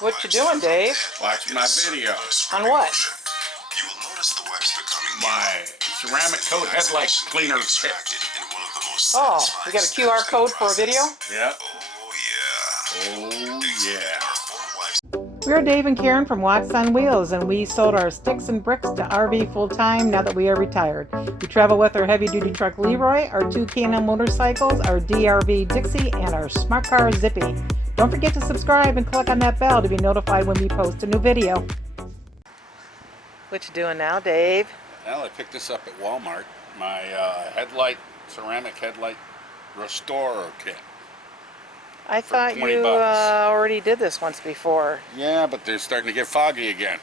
What you doing, Dave? Watching my video. On what? My ceramic coat headlight cleaner kit. Oh, we got a QR code for a video? Yep. Oh yeah. We're Dave and Karen from Watts on Wheels, and we sold our sticks and bricks to RV full-time now that we are retired. We travel with our heavy-duty truck Leroy, our two K&M motorcycles, our DRV Dixie, and our smart car Zippy. Don't forget to subscribe and click on that bell to be notified when we post a new video. What you doing now, Dave? Well, I picked this up at Walmart. My ceramic headlight restorer kit. I thought you already did this once before. Yeah, but they're starting to get foggy again.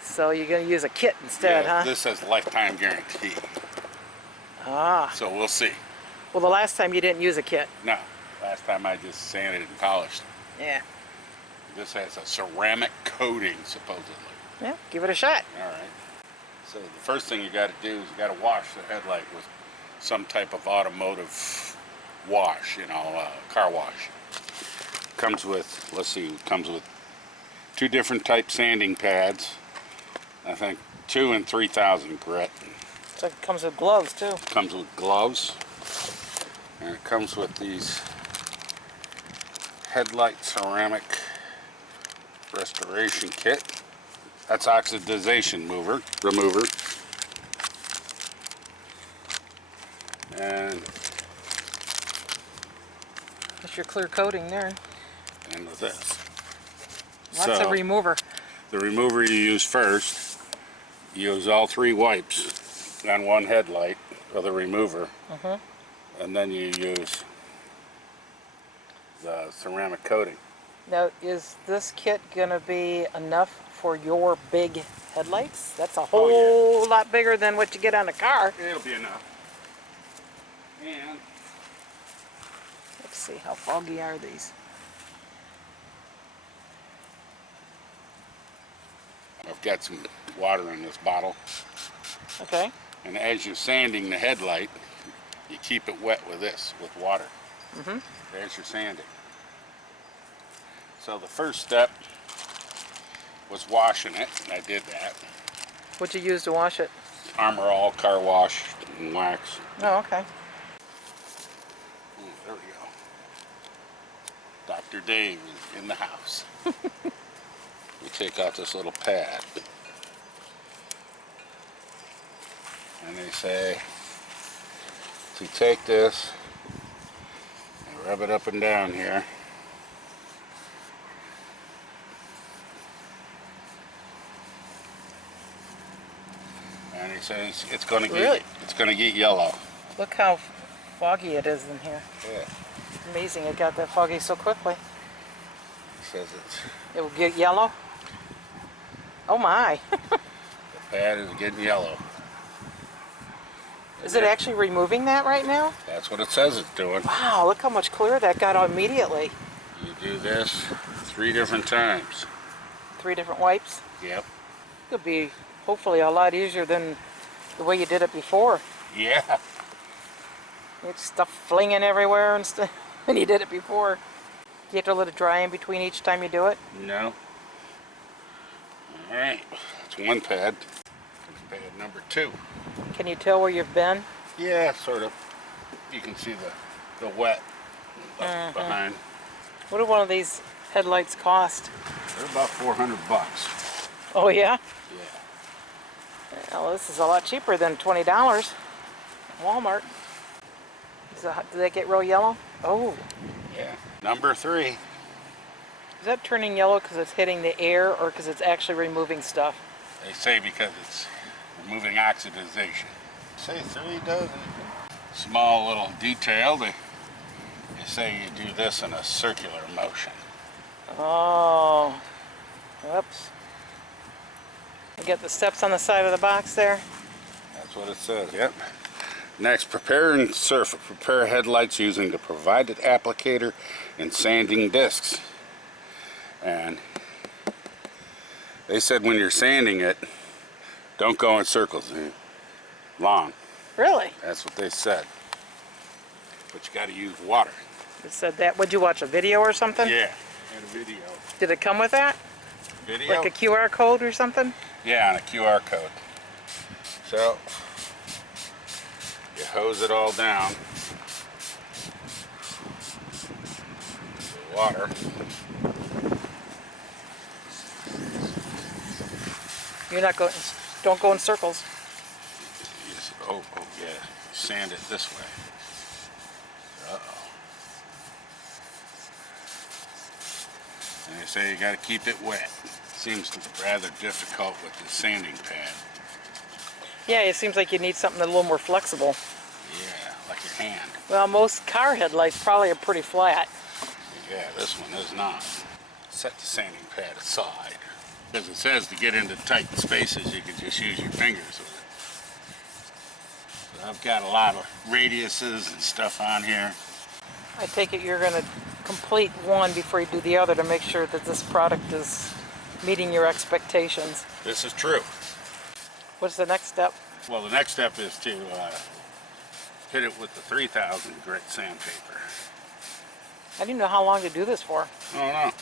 So you're going to use a kit instead, yeah, huh? This has lifetime guarantee. Ah. So we'll see. Well, the last time you didn't use a kit. No. Last time I just sanded and polished. Yeah. This has a ceramic coating, supposedly. Yeah, give it a shot. All right. So the first thing you got to do is you got to wash the headlight with some type of automotive wash, car wash. Comes with, let's see, it comes with two different type sanding pads. I think 2 and 3,000 grit. So it comes with gloves too. Comes with gloves. And it comes with these headlight ceramic restoration kit. That's oxidization remover. And that's your clear coating there. And with this. Lots of remover. The remover you use first, you use all 3 wipes on one headlight for the remover. And then you use the ceramic coating. Now, is this kit going to be enough for your big headlights? That's a whole lot bigger than what you get on a car. It'll be enough. And let's see, how foggy are these? I've got some water in this bottle. Okay. And as you're sanding the headlight, you keep it wet with this, with water. As you're sanding. So the first step was washing it, and I did that. What'd you use to wash it? Armor All car wash and wax. Oh, okay. Ooh, there we go. Dr. Dave is in the house. We take out this little pad. And they say to take this and rub it up and down here. And he says it's going to get yellow. Look how foggy it is in here. Yeah. Amazing it got that foggy so quickly. He says it will get yellow? Oh my. The pad is getting yellow. Is it actually removing that right now? That's what it says it's doing. Wow, look how much clearer that got immediately. You do this 3 different times. 3 different wipes? Yep. It'll be hopefully a lot easier than the way you did it before. Yeah. It's stuff flinging everywhere and stuff when you did it before. Do you have to let it dry in between each time you do it? No. Alright, that's one pad. That's pad number 2. Can you tell where you've been? Yeah, sort of. You can see the wet left behind. What do one of these headlights cost? They're about $400. Oh yeah? Yeah. Well, this is a lot cheaper than $20 at Walmart. Do they get real yellow? Oh. Yeah. Number 3. Is that turning yellow because it's hitting the air or because it's actually removing stuff? They say because it's removing oxidization. Say 3 does it. Small little detail. They say you do this in a circular motion. Oh. Whoops. You got the steps on the side of the box there? That's what it says, yep. Next, prepare and prepare headlights using the provided applicator and sanding discs. And they said when you're sanding it, don't go in circles long. Really? That's what they said. But you got to use water. It said that. Would you watch a video or something? Yeah. and a video. Did it come with that? Video? Like a QR code or something? Yeah, and a QR code. So, you hose it all down. The water. You're not going, don't go in circles. Oh, yeah. Sand it this way. Uh-oh. And they say you got to keep it wet. Seems rather difficult with the sanding pad. Yeah, it seems like you need something a little more flexible. Yeah, like your hand. Well, most car headlights probably are pretty flat. Yeah, this one is not. Set the sanding pad aside. Because it says to get into tight spaces, you can just use your fingers with it. So I've got a lot of radiuses and stuff on here. I take it you're going to complete one before you do the other to make sure that this product is meeting your expectations. This is true. What's the next step? Well, the next step is to hit it with the 3000 grit sandpaper. I didn't know how long to do this for. I don't know.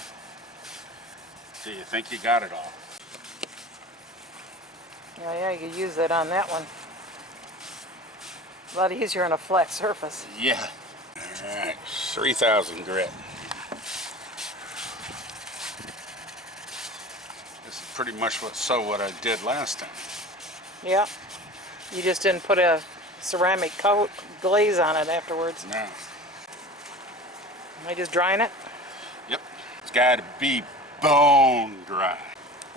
Do you think you got it all? Yeah, you could use that on that one. A lot easier on a flat surface. Yeah. Alright, 3000 grit. This is pretty much what I did last time. Yeah. You just didn't put a ceramic coat glaze on it afterwards. No. Am I just drying it? Yep. It's got to be bone dry.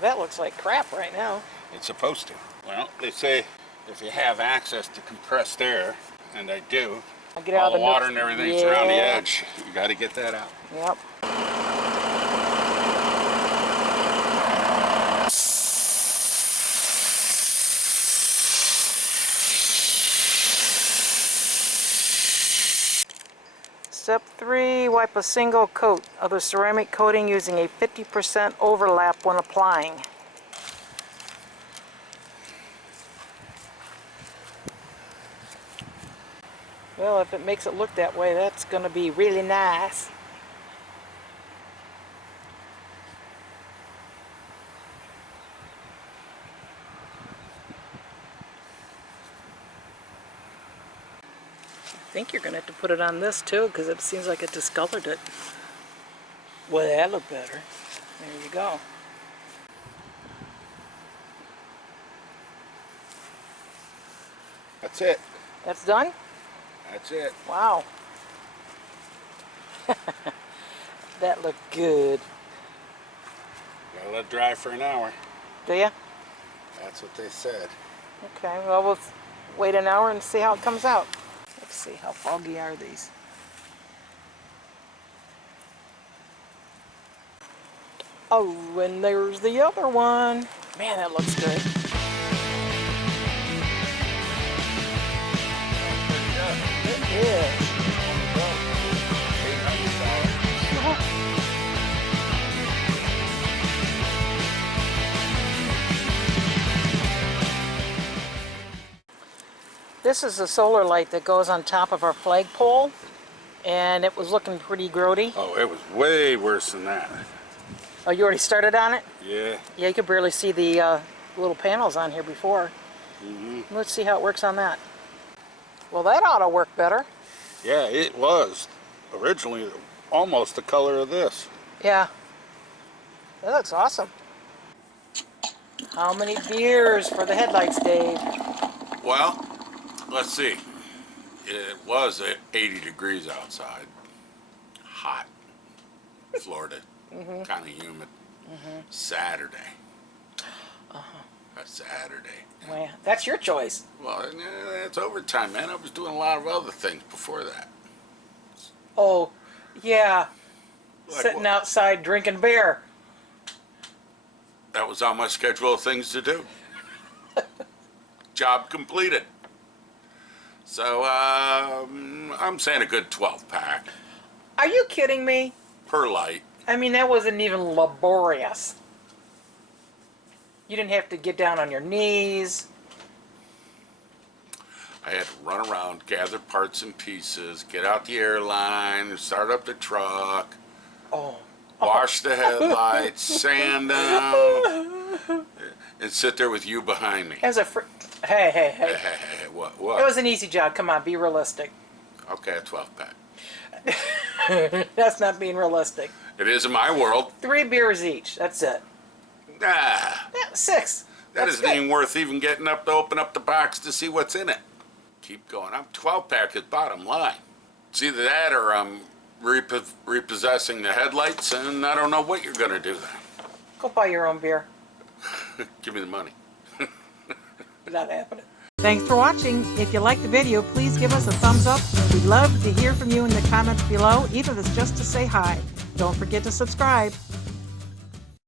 That looks like crap right now. It's supposed to. Well, they say if you have access to compressed air, and I do, I'll get out all the water nooks. and everything's around the edge. You got to get that out. Yep. Step 3, wipe a single coat of the ceramic coating using a 50% overlap when applying. Well, if it makes it look that way, that's going to be really nice. I think you're going to have to put it on this too, because it seems like it discolored it. Well, that looked better. There you go. That's it. That's done? That's it. Wow. That looked good. Gotta let it dry for an hour. Do ya? That's what they said. Okay, well, we'll wait an hour and see how it comes out. Let's see, how foggy are these? Oh, and there's the other one. Man, that looks good. It is. This is a solar light that goes on top of our flagpole, and it was looking pretty grody. Oh, it was way worse than that. Oh, you already started on it? Yeah. Yeah, you could barely see the little panels on here before. Let's see how it works on that. Well, that ought to work better. Yeah, it was originally almost the color of this. Yeah. That looks awesome. How many beers for the headlights, Dave? Well, let's see. It was at 80 degrees outside. Hot. Florida. Kind of humid. Saturday. A Saturday. Well, that's your choice. Well, that's overtime, man. I was doing a lot of other things before that. Oh, yeah. Like Sitting what? outside drinking beer. That was on my schedule of things to do. Job completed. So, I'm saying a good 12-pack Are you kidding me? per light. I mean, that wasn't even laborious. You didn't have to get down on your knees. I had to run around, gather parts and pieces, get out the airline, start up the truck. Oh, wash the headlights, sand them, and sit there with you behind me. As a hey, Hey, what? it was an easy job. Come on, be realistic. Okay, a 12-pack. That's not being realistic. It is in my world. 3 beers each. That's it. Ah, Yeah, 6. that isn't even worth even getting up to open up the box to see what's in it. Keep going. 12-pack is bottom line. It's either that or I'm repossessing the headlights, and I don't know what you're going to do then. Go buy your own beer. Give me the money. Not happening. Thanks for watching. If you liked the video, please give us a thumbs up. We'd love to hear from you in the comments below, even if it's just to say hi. Don't forget to subscribe.